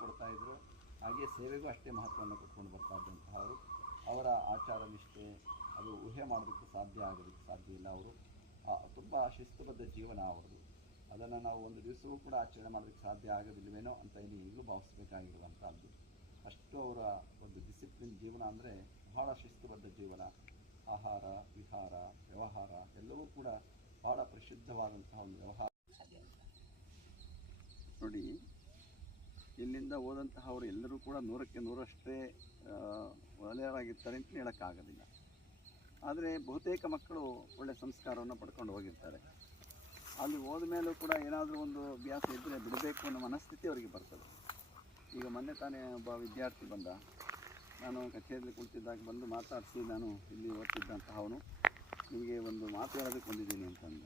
ಕೊಡ್ತಾ ಇದ್ರು. ಹಾಗೆ ಸೇವೆಗೂ ಅಷ್ಟೇ ಮಹತ್ವವನ್ನು ಕೊಟ್ಕೊಂಡು ಬರ್ತಾ ಇದ್ದಂತಹ ಅವರು. ಅವರ ಆಚಾರ ನಿಷ್ಠೆ ಅದು ಊಹೆ ಮಾಡೋದಕ್ಕೆ ಸಾಧ್ಯ ಇಲ್ಲ. ಅವರು ತುಂಬ ಶಿಸ್ತುಬದ್ಧ ಜೀವನ ಅವರದು. ಅದನ್ನು ನಾವು ಒಂದು ದಿವಸವೂ ಕೂಡ ಆಚರಣೆ ಮಾಡೋದಕ್ಕೆ ಸಾಧ್ಯ ಆಗೋದಿಲ್ವೇನೋ ಅಂತ ಈಗಲೂ ಭಾವಿಸಬೇಕಾಗಿರುವಂಥದ್ದು. ಅಷ್ಟು ಅವರ ಒಂದು ಡಿಸಿಪ್ಲಿನ್ ಜೀವನ ಅಂದರೆ ಬಹಳ ಶಿಸ್ತುಬದ್ಧ ಜೀವನ. ಆಹಾರ ವಿಹಾರ ವ್ಯವಹಾರ ಎಲ್ಲವೂ ಕೂಡ ಬಹಳ ಪರಿಶುದ್ಧವಾದಂತಹ ಒಂದು ವ್ಯವಹಾರ. ನೋಡಿ, ಇಲ್ಲಿಂದ ಹೋದಂತಹವರು ಎಲ್ಲರೂ ಕೂಡ 100ಕ್ಕೆ 100ರಷ್ಟೇ ಒಳ್ಳೆಯವರಾಗಿರ್ತಾರೆ ಅಂತ ಹೇಳೋಕ್ಕಾಗೋದಿಲ್ಲ. ಆದರೆ ಬಹುತೇಕ ಮಕ್ಕಳು ಒಳ್ಳೆಯ ಸಂಸ್ಕಾರವನ್ನು ಪಡ್ಕೊಂಡು ಹೋಗಿರ್ತಾರೆ. ಅಲ್ಲಿ ಹೋದ ಮೇಲೂ ಕೂಡ ಏನಾದರೂ ಒಂದು ಅಭ್ಯಾಸ ಇದ್ದರೆ ಬಿಡಬೇಕು ಅನ್ನೋ ಮನಸ್ಥಿತಿ ಅವರಿಗೆ ಬರ್ತದೆ. ಈಗ ಮೊನ್ನೆ ತಾನೇ ಒಬ್ಬ ವಿದ್ಯಾರ್ಥಿ ಬಂದ. ನಾನು ಕಚೇರಿಯಲ್ಲಿ ಕುಳಿತಿದ್ದಾಗ ಬಂದು ಮಾತಾಡಿಸಿ, ನಾನು ಇಲ್ಲಿ ಓದ್ತಿದ್ದಂತಹವನು, ನಿಮಗೆ ಒಂದು ಮಾತು ಹೇಳೋದಕ್ಕೆ ಬಂದಿದ್ದೀನಿ ಅಂತಂದ.